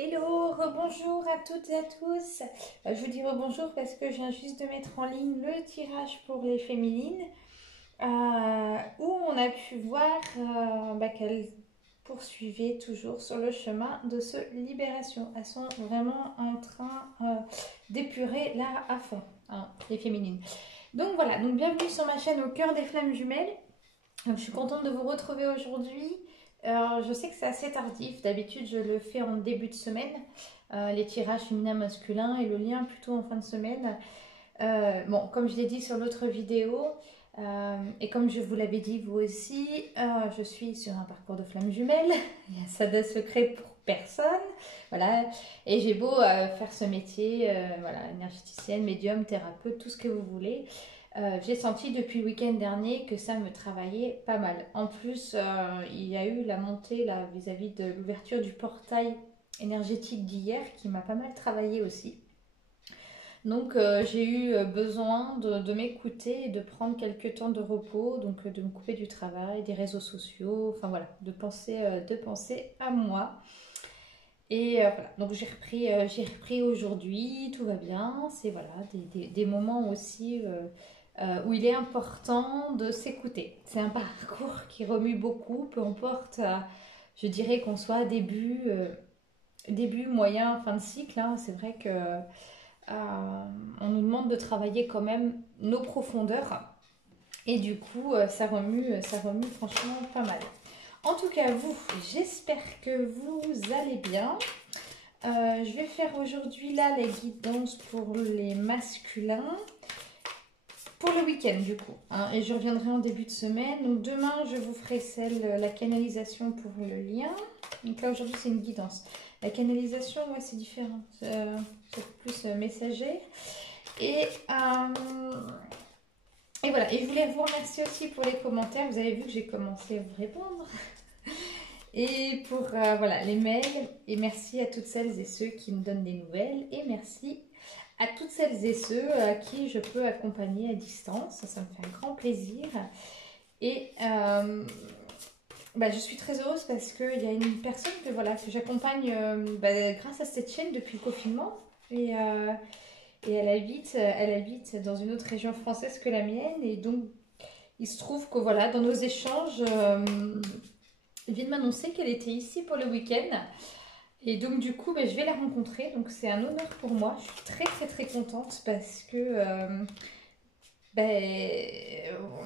Hello, rebonjour à toutes et à tous. Je vous dis rebonjour parce que je viens juste de mettre en ligne le tirage pour les féminines où on a pu voir qu'elles poursuivaient toujours sur le chemin de se libération. Elles sont vraiment en train d'épurer là à fond, hein, les féminines. Donc voilà, donc bienvenue sur ma chaîne Au cœur des flammes jumelles. Donc, je suis contente de vous retrouver aujourd'hui. Je sais que c'est assez tardif. D'habitude, je le fais en début de semaine. Les tirages féminin-masculin et le lien plutôt en fin de semaine. Bon, comme je l'ai dit sur l'autre vidéo, et comme je vous l'avais dit vous aussi, je suis sur un parcours de flammes jumelles. Il y a ça de secret pour personne. Voilà. Et j'ai beau faire ce métier, voilà, énergéticienne, médium, thérapeute, tout ce que vous voulez. J'ai senti depuis le week-end dernier que ça me travaillait pas mal. En plus, il y a eu la montée là vis-à-vis de l'ouverture du portail énergétique d'hier qui m'a pas mal travaillé aussi. Donc j'ai eu besoin de m'écouter et de prendre quelques temps de repos, donc de me couper du travail, des réseaux sociaux, enfin voilà, de penser à moi. Et voilà, donc j'ai repris aujourd'hui, tout va bien. C'est voilà, des moments aussi où il est important de s'écouter. C'est un parcours qui remue beaucoup, peu importe, je dirais qu'on soit début, moyen, fin de cycle, hein. C'est vrai que on nous demande de travailler quand même nos profondeurs. Et du coup, ça remue franchement pas mal. En tout cas, vous, j'espère que vous allez bien. Je vais faire aujourd'hui là les guidances pour les masculins pour le week-end du coup, hein, et je reviendrai en début de semaine. Donc demain je vous ferai la canalisation pour le lien. Donc là aujourd'hui c'est une guidance. La canalisation, ouais, c'est différent, c'est plus messager. Et, et voilà, et je voulais vous remercier aussi pour les commentaires. Vous avez vu que j'ai commencé à vous répondre. Et pour voilà, les mails. Et merci à toutes celles et ceux qui me donnent des nouvelles. Et merci à toutes celles et ceux à qui je peux accompagner à distance. Ça me fait un grand plaisir. Et je suis très heureuse parce qu'il y a une personne que j'accompagne grâce à cette chaîne depuis le confinement. Et elle habite dans une autre région française que la mienne. Et donc, il se trouve que voilà, dans nos échanges, elle vient de m'annoncer qu'elle était ici pour le week-end. Et donc du coup, je vais la rencontrer. Donc c'est un honneur pour moi. Je suis très très très contente parce que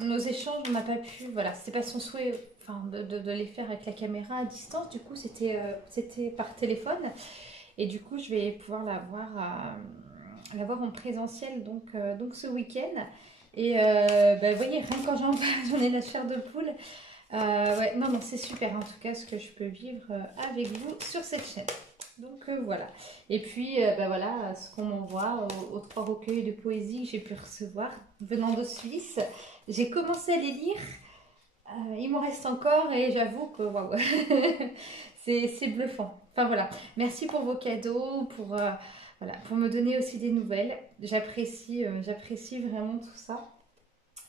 nos échanges, on n'a pas pu, voilà, c'était pas son souhait, enfin, de les faire avec la caméra à distance. Du coup, c'était par téléphone. Et du coup, je vais pouvoir la voir en présentiel donc ce week-end. Et vous voyez, rien que quand j'en parle, j'en ai la chair de poule. Ouais, non, c'est super en tout cas ce que je peux vivre avec vous sur cette chaîne. Donc voilà. Et puis voilà, ce qu'on m'envoie aux 3 recueils de poésie que j'ai pu recevoir venant de Suisse. J'ai commencé à les lire. Il m'en reste encore et j'avoue que waouh, c'est bluffant. Enfin voilà. Merci pour vos cadeaux, voilà, pour me donner aussi des nouvelles. J'apprécie vraiment tout ça.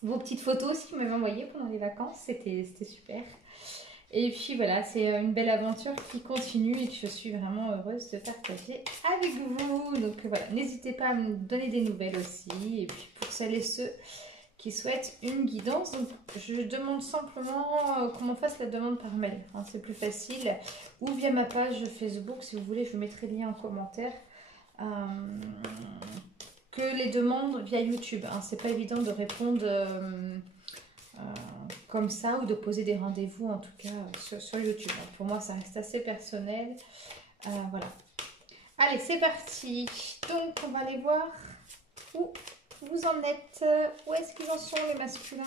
Vos petites photos aussi que vous m'avez envoyées pendant les vacances, c'était super. Et puis voilà, c'est une belle aventure qui continue et que je suis vraiment heureuse de partager avec vous. Donc voilà, n'hésitez pas à me donner des nouvelles aussi. Et puis pour celles et ceux qui souhaitent une guidance, donc je demande simplement qu'on m'en fasse la demande par mail, hein, c'est plus facile. Ou via ma page Facebook, si vous voulez, je vous mettrai le lien en commentaire. Que les demandes via YouTube, hein. C'est pas évident de répondre comme ça ou de poser des rendez-vous en tout cas sur YouTube. Pour moi ça reste assez personnel. Voilà. Allez, c'est parti. Donc on va aller voir où vous en êtes. Où est-ce qu'ils en sont les masculins?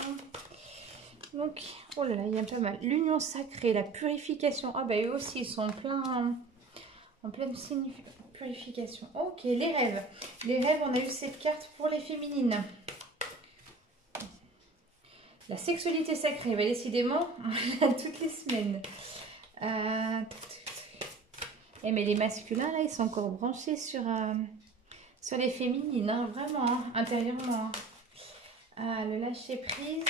Donc, oh là là, il y a pas mal. L'union sacrée, la purification. Ah bah eux aussi ils sont en pleine purification. Ok, les rêves. Les rêves, on a eu cette carte pour les féminines. La sexualité sacrée, décidément, toutes les semaines. Mais les masculins, là, ils sont encore branchés sur les féminines, hein, vraiment, hein, intérieurement. Le lâcher prise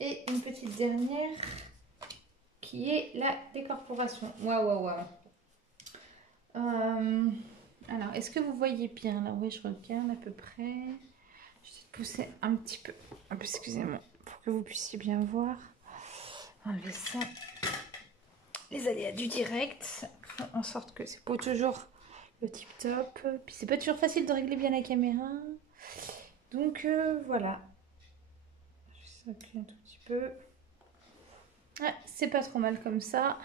et une petite dernière qui est la décorporation. Waouh, waouh, waouh. Alors, est-ce que vous voyez bien là? Oui, je regarde à peu près. Je vais pousser un petit peu. Excusez-moi, pour que vous puissiez bien voir. Enlever ça. Les aléas du direct. En sorte que c'est pas toujours le tip top. Puis c'est pas toujours facile de régler bien la caméra. Donc voilà. Je vais un tout petit peu. Ah, c'est pas trop mal comme ça.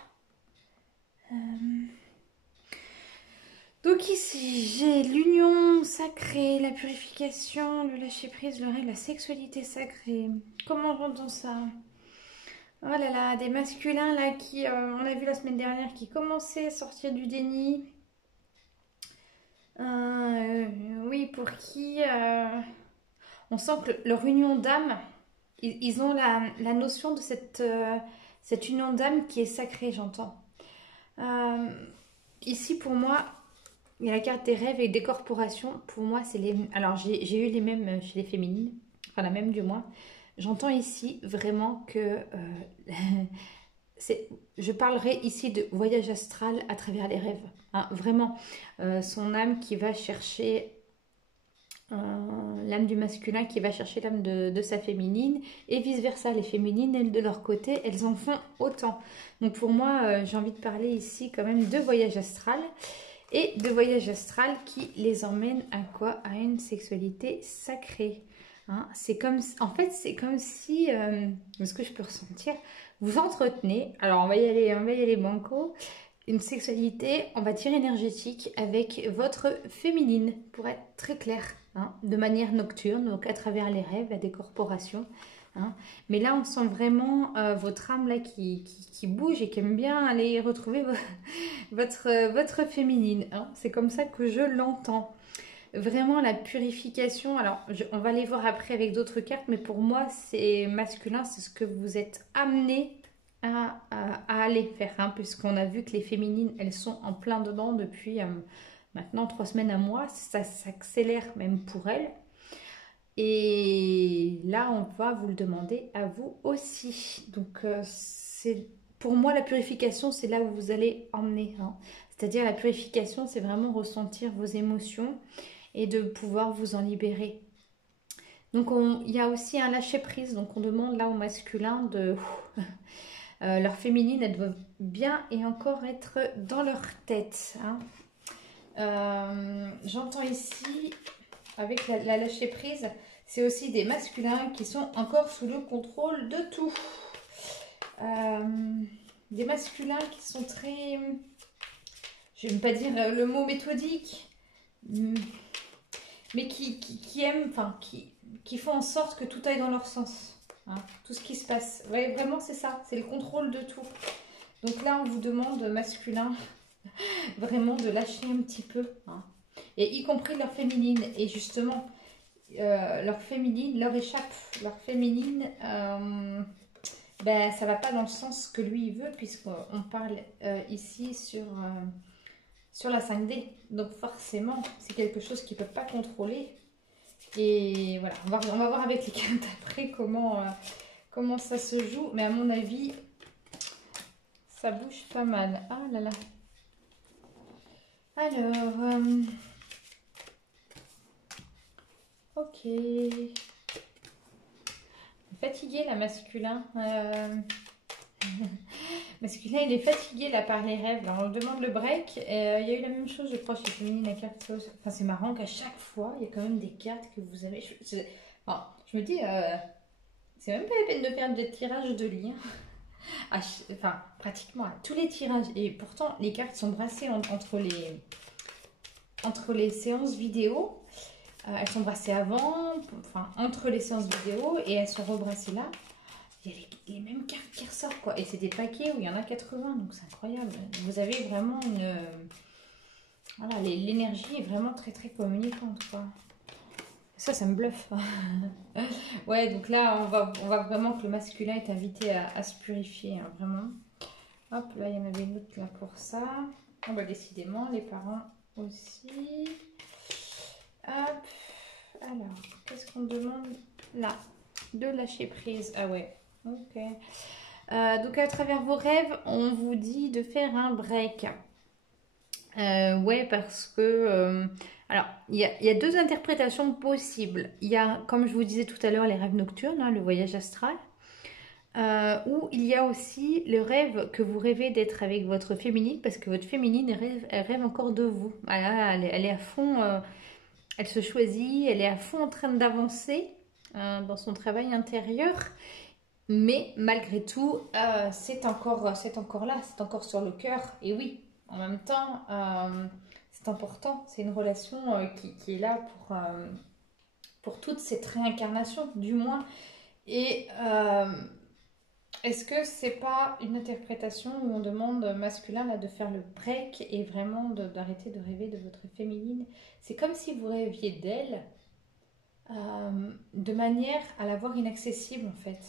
Donc ici, j'ai l'union sacrée, la purification, le lâcher-prise, le règne, la sexualité sacrée. Comment j'entends ça? Oh là là, des masculins là qui, on a vu la semaine dernière, qui commençaient à sortir du déni. Oui, pour qui on sent que leur union d'âme, ils ont la notion de cette union d'âme qui est sacrée, j'entends. Ici, pour moi, il y a la carte des rêves et des corporations. Pour moi, c'est les... Alors, j'ai eu les mêmes chez les féminines. Enfin, la même du moins. J'entends ici vraiment que... je parlerai ici de voyage astral à travers les rêves. Hein, vraiment, son âme qui va chercher... l'âme du masculin qui va chercher l'âme de sa féminine. Et vice-versa, les féminines, elles, de leur côté, elles en font autant. Donc, pour moi, j'ai envie de parler ici quand même de voyage astral. Et de voyage astral qui les emmène à quoi? À une sexualité sacrée. Hein, c'est comme, en fait, c'est comme si, ce que je peux ressentir, vous entretenez, alors on va y aller banco, une sexualité, on va dire énergétique, avec votre féminine, pour être très clair, hein, de manière nocturne, donc à travers les rêves, à des corporations. Hein. Mais là, on sent vraiment votre âme là qui bouge et qui aime bien aller retrouver votre féminine. Hein. C'est comme ça que je l'entends. Vraiment la purification. Alors, on va les voir après avec d'autres cartes, mais pour moi, c'est masculin, c'est ce que vous êtes amené à aller faire. Hein, puisqu'on a vu que les féminines, elles sont en plein dedans depuis maintenant 3 semaines, un mois. Ça s'accélère même pour elles. Et là, on va vous le demander à vous aussi. Donc, c'est pour moi, la purification, c'est là où vous allez emmener. Hein. C'est-à-dire, la purification, c'est vraiment ressentir vos émotions et de pouvoir vous en libérer. Donc, il y a aussi un lâcher-prise. Donc, on demande là au masculin de... leur féminine, elles doivent bien et encore être dans leur tête. Hein. J'entends ici... Avec la lâcher-prise, c'est aussi des masculins qui sont encore sous le contrôle de tout. Des masculins qui sont très... Je ne vais pas dire le mot méthodique, mais qui aiment, enfin, qui font en sorte que tout aille dans leur sens. Hein, tout ce qui se passe. Ouais, vraiment, c'est ça. C'est le contrôle de tout. Donc là, on vous demande, masculin, vraiment de lâcher un petit peu. Hein. Et y compris leur féminine. Et justement, leur féminine leur échappe. Leur féminine, ben, ça va pas dans le sens que lui il veut, puisqu'on parle ici sur la 5D. Donc forcément, c'est quelque chose qu'il ne peut pas contrôler. Et voilà, on va voir avec les cartes après comment ça se joue. Mais à mon avis, ça bouge pas mal. Ah là là. Alors... ok. Fatigué, la masculin. Masculin, il est fatigué là par les rêves. Alors, on demande le break. Il y a eu la même chose, je crois, chez Féminine, la carte. Enfin, c'est marrant qu'à chaque fois, il y a quand même des cartes que vous avez. Enfin, je me dis, c'est même pas la peine de faire des tirages de liens. Enfin, pratiquement à tous les tirages. Et pourtant, les cartes sont brassées entre les séances vidéo. Elles sont brassées avant, enfin entre les séances vidéo, et elles sont rebrassées là. Il y a les mêmes cartes qui ressortent, quoi. Et c'est des paquets où il y en a 80, donc c'est incroyable. Vous avez vraiment une... Voilà, l'énergie est vraiment très très communicante, quoi. Ça me bluffe. Ouais, donc là, on va vraiment que le masculin est invité à se purifier, hein, vraiment. Hop, là, il y en avait une autre là pour ça. On va décidément, les parents aussi. Hop, alors, qu'est-ce qu'on demande là? De lâcher prise. Ah ouais, ok. Donc, à travers vos rêves, on vous dit de faire un break. Ouais, parce que... alors, il y a deux interprétations possibles. Il y a, comme je vous disais tout à l'heure, les rêves nocturnes, hein, le voyage astral. Ou il y a aussi le rêve que vous rêvez d'être avec votre féminine, parce que votre féminine elle rêve encore de vous. Voilà, elle est à fond, elle se choisit, elle est à fond en train d'avancer dans son travail intérieur. Mais malgré tout, c'est encore là, c'est encore sur le cœur. Et oui, en même temps, c'est important. C'est une relation qui est là pour toutes cette réincarnation, du moins. Et est-ce que c'est pas une interprétation où on demande masculin là, de faire le break et vraiment d'arrêter de rêver de votre féminine? C'est comme si vous rêviez d'elle de manière à la voir inaccessible en fait.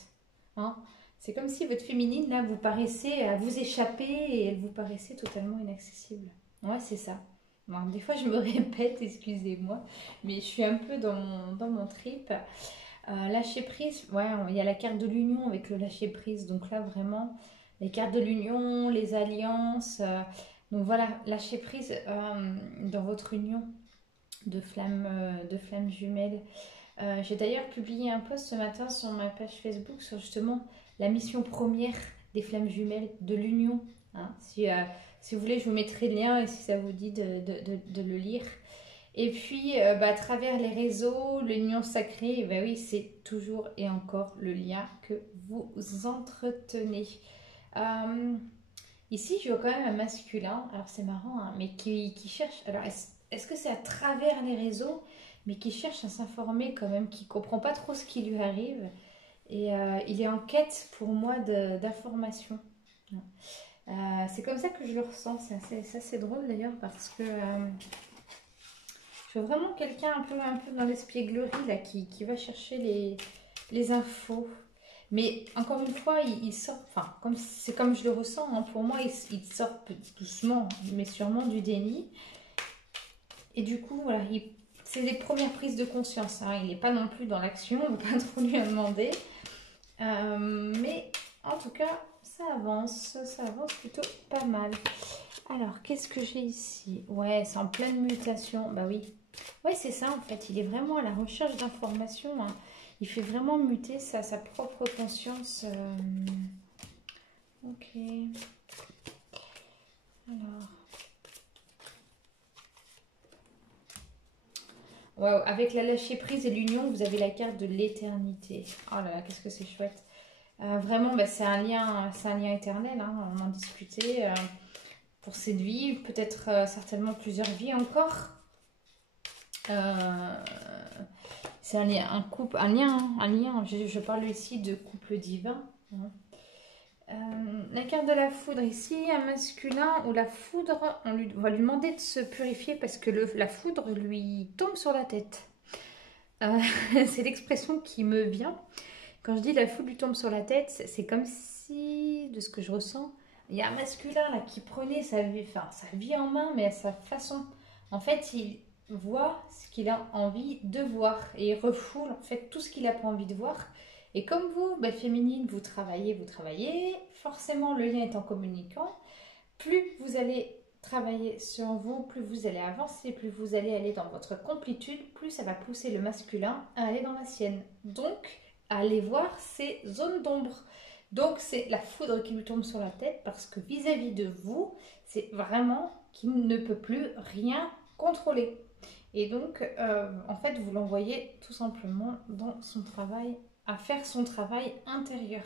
Hein. C'est comme si votre féminine là vous paraissait à vous échapper et elle vous paraissait totalement inaccessible. Ouais, c'est ça. Bon, des fois je me répète, excusez-moi, mais je suis un peu dans mon trip. Lâcher prise, ouais, il y a la carte de l'union avec le lâcher prise. Donc là, vraiment, les cartes de l'union, les alliances. Donc voilà, lâcher prise dans votre union de flammes jumelles. J'ai d'ailleurs publié un post ce matin sur ma page Facebook sur justement la mission première des flammes jumelles de l'union. Hein. Si vous voulez, je vous mettrai le lien et si ça vous dit de le lire. Et puis, à travers les réseaux, l'union sacrée, bah oui, c'est toujours et encore le lien que vous entretenez. Euh, Ici, je vois quand même un masculin, alors c'est marrant, hein, mais qui cherche. Alors, est-ce que c'est à travers les réseaux, mais qui cherche à s'informer quand même, qui comprend pas trop ce qui lui arrive. Et il est en quête pour moi d'informations. C'est comme ça que je le ressens. C'est assez drôle d'ailleurs parce que. Je veux vraiment quelqu'un un peu dans l'espièglerie là, qui va chercher les infos. Mais encore une fois, il sort, enfin, c'est comme je le ressens, hein, pour moi, il sort doucement, mais sûrement du déni. Et du coup, voilà, c'est des premières prises de conscience. Hein, il n'est pas non plus dans l'action, on ne peut pas trop lui en demander. Mais en tout cas, ça avance plutôt pas mal. Alors, qu'est-ce que j'ai ici? Ouais, c'est en pleine mutation. Bah oui. Ouais, c'est ça en fait. Il est vraiment à la recherche d'informations. Hein. Il fait vraiment muter sa propre conscience. Ok. Alors. Wow. Avec la lâcher prise et l'union, vous avez la carte de l'éternité. Oh là là, qu'est-ce que c'est chouette. Vraiment, bah, c'est un lien éternel. Hein. On en discutait pour cette vie, peut-être certainement plusieurs vies encore. C'est un lien, un couple, un lien. Je parle ici de couple divin. Hein. La carte de la foudre ici, un masculin où la foudre, on va lui demander de se purifier parce que la foudre lui tombe sur la tête. C'est l'expression qui me vient. Quand je dis la foudre lui tombe sur la tête, c'est comme si, de ce que je ressens, il y a un masculin là qui prenait sa vie en main, mais à sa façon. En fait, il voit ce qu'il a envie de voir et il refoule en fait tout ce qu'il n'a pas envie de voir. Et comme vous, féminine, vous travaillez, forcément le lien est en communiquant. Plus vous allez travailler sur vous, plus vous allez avancer, plus vous allez aller dans votre complétude, plus ça va pousser le masculin à aller dans la sienne. Donc, à aller voir ses zones d'ombre. Donc, c'est la foudre qui lui tombe sur la tête parce que vis-à-vis de vous, c'est vraiment qu'il ne peut plus rien contrôler. Et donc, en fait, vous l'envoyez tout simplement dans son travail, à faire son travail intérieur.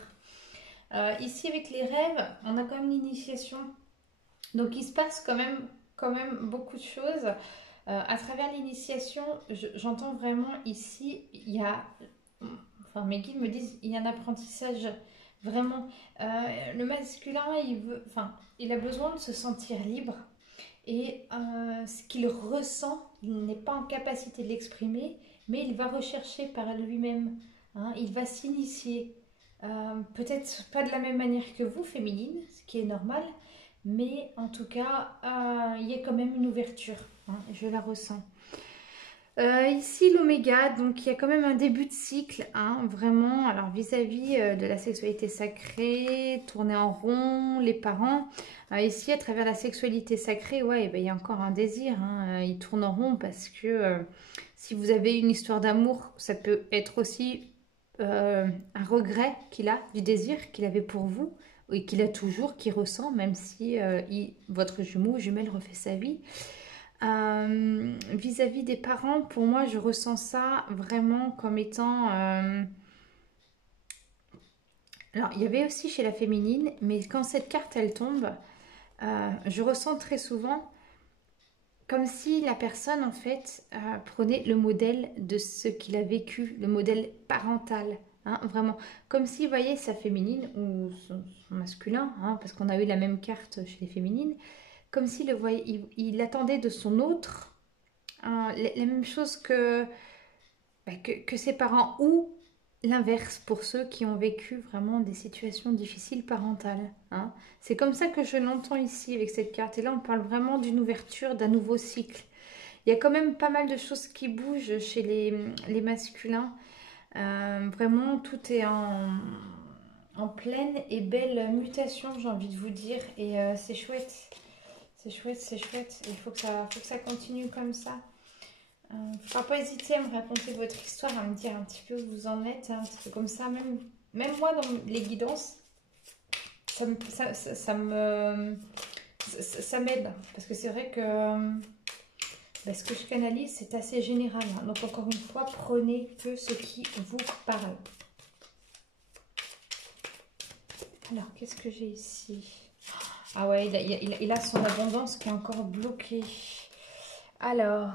Ici, avec les rêves, on a quand même l'initiation. Donc, il se passe quand même beaucoup de choses. À travers l'initiation, j'entends vraiment ici, il y a... Enfin, mes guides me disent, il y a un apprentissage vraiment. Le masculin, il a besoin de se sentir libre. Et ce qu'il ressent, il n'est pas en capacité de l'exprimer, mais il va rechercher par lui-même. Hein, il va s'initier. Peut-être pas de la même manière que vous, féminine, ce qui est normal, mais en tout cas, il y a quand même une ouverture. Hein, je la ressens. Ici l'oméga, donc il y a quand même un début de cycle, hein, vraiment. Alors vis-à-vis de la sexualité sacrée, tourner en rond, les parents. Ici, à travers la sexualité sacrée, ouais, eh ben, il y a encore un désir, hein, il tourne en rond parce que si vous avez une histoire d'amour, ça peut être aussi un regret qu'il a du désir qu'il avait pour vous et qu'il a toujours, qu'il ressent, même si votre jumeau ou jumelle refait sa vie. Vis-à-vis des parents, pour moi, je ressens ça vraiment comme étant... Alors, il y avait aussi chez la féminine, mais quand cette carte, elle tombe, je ressens très souvent comme si la personne, en fait, prenait le modèle de ce qu'il a vécu, le modèle parental. Hein, vraiment, comme si, vous voyez, sa féminine ou son masculin, hein, parce qu'on a eu la même carte chez les féminines, comme s'il le voyait, il attendait de son autre la même chose que ses parents ou l'inverse pour ceux qui ont vécu vraiment des situations difficiles parentales. Hein. C'est comme ça que je l'entends ici avec cette carte. Et là, on parle vraiment d'une ouverture, d'un nouveau cycle. Il y a quand même pas mal de choses qui bougent chez les masculins. Vraiment, tout est en pleine et belle mutation, j'ai envie de vous dire. Et c'est chouette. C'est chouette, c'est chouette. Il faut que ça continue comme ça. Faut pas hésiter à me raconter votre histoire, à me dire un petit peu où vous en êtes. Hein, parce que comme ça, même moi, dans les guidances, ça m'aide. Parce que c'est vrai que ce que je canalise, c'est assez général. Hein. Donc encore une fois, prenez que ce qui vous parle. Alors, qu'est-ce que j'ai ici? Ah ouais, il a son abondance qui est encore bloquée. Alors,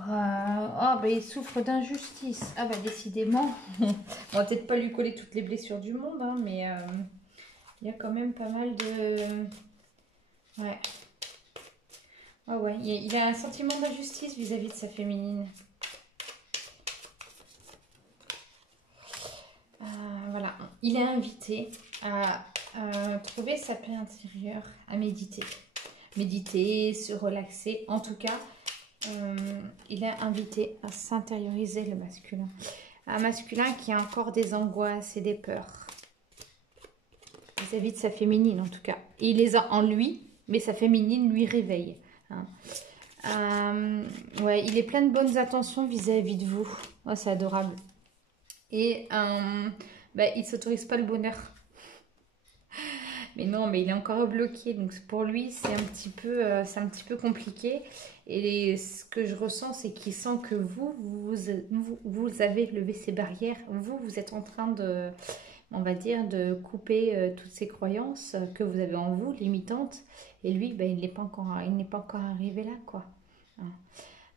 il souffre d'injustice. Ah bah décidément, on va peut-être pas lui coller toutes les blessures du monde, hein, mais il y a quand même pas mal de... Ouais. Ah ouais, il a un sentiment d'injustice vis-à-vis de sa féminine. Voilà, il est invité à trouver sa paix intérieure, à méditer. Méditer, se relaxer, en tout cas... il est invité à s'intérioriser le masculin. Un masculin qui a encore des angoisses et des peurs vis-à-vis de sa féminine en tout cas. Et il les a en lui, mais sa féminine lui réveille. Hein. Ouais, il est plein de bonnes attentions vis-à-vis de vous. Oh, c'est adorable. Et il ne s'autorise pas le bonheur. Mais non, mais il est encore bloqué. Donc pour lui, c'est un petit peu compliqué. Et ce que je ressens, c'est qu'il sent que vous avez levé ces barrières. Vous êtes en train de, on va dire, de couper toutes ces croyances que vous avez en vous, limitantes. Et lui, il n'est pas encore arrivé là, quoi.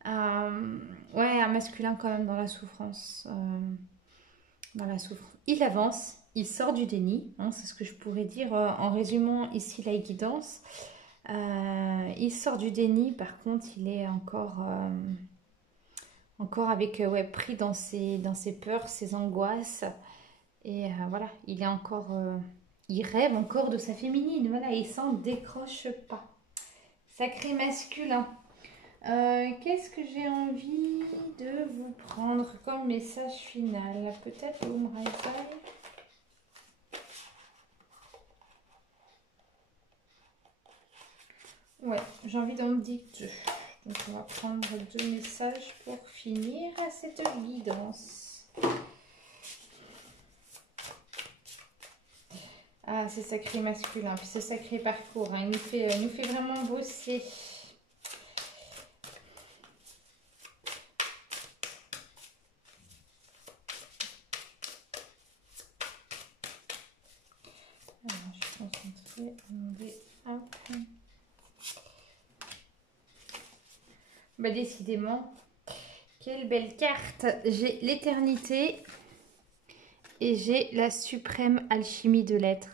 Ouais, un masculin quand même dans la souffrance. Il avance, il sort du déni, hein, c'est ce que je pourrais dire en résumant ici la guidance. Il sort du déni, par contre, il est encore avec pris dans ses peurs, ses angoisses. Et voilà, il est encore, il rêve encore de sa féminine. Voilà, il s'en décroche pas. Sacré masculin. Qu'est-ce que j'ai envie de vous prendre comme message final? Peut-être le Umraïsaï. Ouais, j'ai envie d'en dire deux. Donc on va prendre deux messages pour finir cette guidance. Ah, c'est sacré masculin, puis c'est sacré parcours. Hein. Il nous fait vraiment bosser. Alors, je suis concentrée. Bah, décidément, quelle belle carte. J'ai l'éternité et j'ai la suprême alchimie de l'être.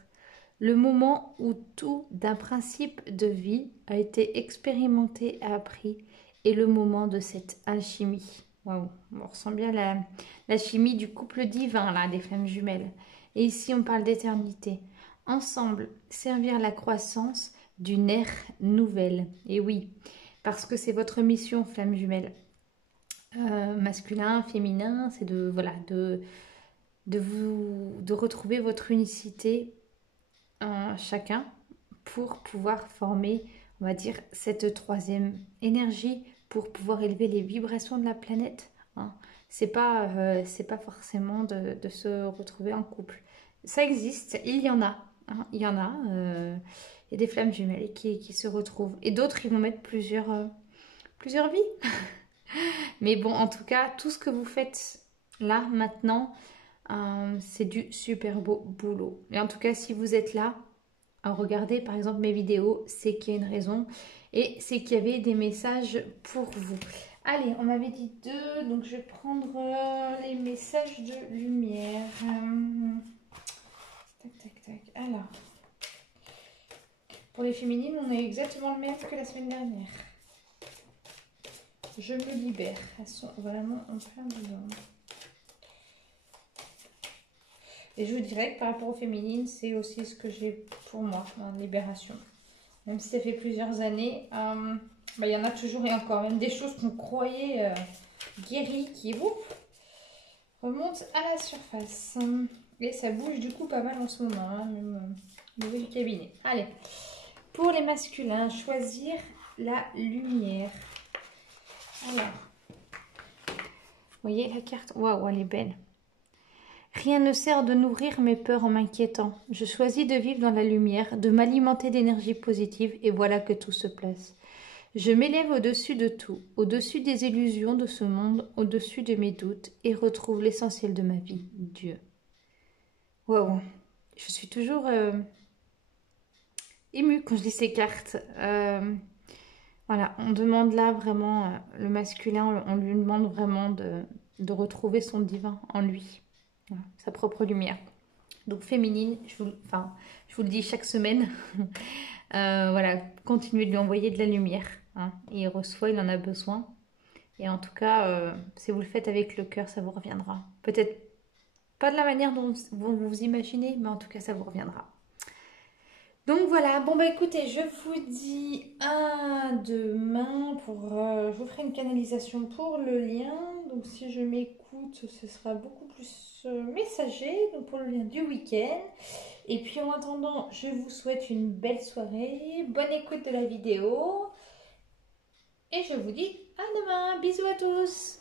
Le moment où tout d'un principe de vie a été expérimenté et appris est le moment de cette alchimie. Waouh, on ressent bien la chimie du couple divin, là, des flammes jumelles. Et ici, on parle d'éternité. Ensemble, servir la croissance d'une ère nouvelle. Et oui, parce que c'est votre mission, flamme jumelle. masculin, féminin, c'est de, voilà, de retrouver votre unicité en chacun pour pouvoir former, on va dire, cette troisième énergie pour pouvoir élever les vibrations de la planète. Hein. C'est pas forcément de se retrouver en couple. Ça existe, il y en a. Hein, il y en a. Il y a des flammes jumelles qui se retrouvent. Et d'autres, ils vont mettre plusieurs vies. Mais bon, en tout cas, tout ce que vous faites là, maintenant, c'est du super beau boulot. Et en tout cas, si vous êtes là, à regarder par exemple mes vidéos, c'est qu'il y a une raison. Et c'est qu'il y avait des messages pour vous. Allez, on m'avait dit 2, donc je vais prendre les messages de lumière. Tac, tac, tac. Alors, pour les féminines, on est exactement le même que la semaine dernière. Je me libère. Elles sont vraiment en plein dedans. Et je vous dirais que par rapport aux féminines, c'est aussi ce que j'ai pour moi en libération. Même si ça fait plusieurs années, il y en a toujours et encore. Même des choses qu'on croyait guéries qui remontent à la surface. Et ça bouge du coup pas mal en ce moment, hein, même au niveau du cabinet. Allez, pour les masculins, choisir la lumière. Alors, vous voyez la carte? Waouh, elle est belle. Rien ne sert de nourrir mes peurs en m'inquiétant. Je choisis de vivre dans la lumière, de m'alimenter d'énergie positive, et voilà que tout se place. Je m'élève au-dessus de tout, au-dessus des illusions de ce monde, au-dessus de mes doutes, et retrouve l'essentiel de ma vie, Dieu. Waouh, je suis toujours émue quand je lis ces cartes. Voilà, on demande là vraiment, le masculin, on lui demande vraiment de retrouver son divin en lui. Voilà, sa propre lumière. Donc féminine, je vous le dis chaque semaine. Voilà, continuez de lui envoyer de la lumière. Hein. Il reçoit, il en a besoin. Et en tout cas, si vous le faites avec le cœur, ça vous reviendra. Peut-être pas de la manière dont vous imaginez, mais en tout cas, ça vous reviendra. Donc voilà, bon bah écoutez, je vous dis à demain pour... je vous ferai une canalisation pour le lien. Donc si je m'écoute, ce sera beaucoup plus messager, donc pour le lien du week-end. Et puis en attendant, je vous souhaite une belle soirée, bonne écoute de la vidéo. Et je vous dis à demain, bisous à tous!